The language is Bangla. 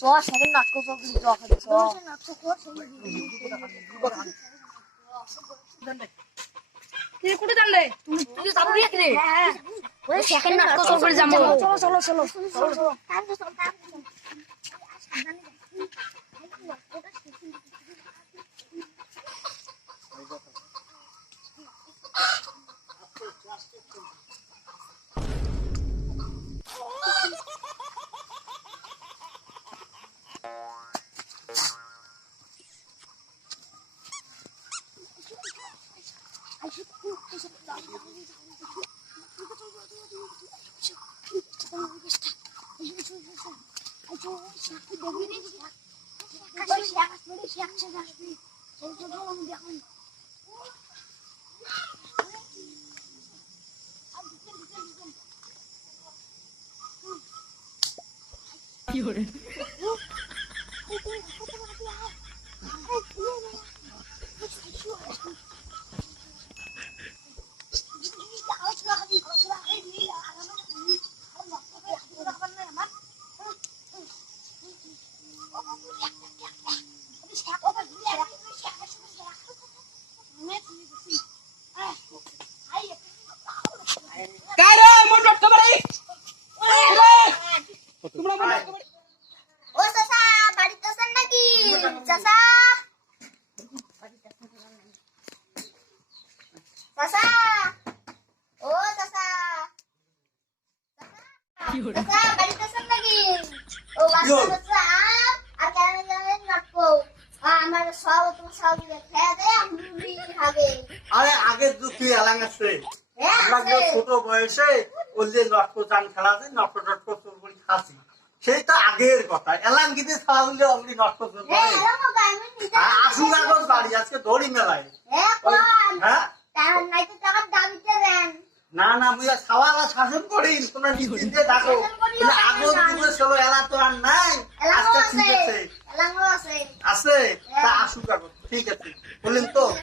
সেকেন্ড নাটক করবি তুই কোটে জানলে তুই যাবো কি রে ওই সেকেন্ড নাটক করবি যাবো চলো চলো চলো চলো আরে আগের যুগ তুই এলাং আছে ছোট বয়সে ওই যে নটক চান খেলা আছে নটক টটক চোর করে খাসি সেই তো আগের কথা এলাং গিতে ছাড়া হলে অমনি নটক চোর করে আসুন আগত বাড়ি আজকে দড়ি মেলায় হ্যাঁ না না মুই খাওয়ার শাসন করি তোমরা নিশ্চিন্তে থাকো আগত যুগে চলো এলা তো আর নাই আজকে ঠিক আছে আছে তা আসুক আগত ঠিক আছে বললেন তো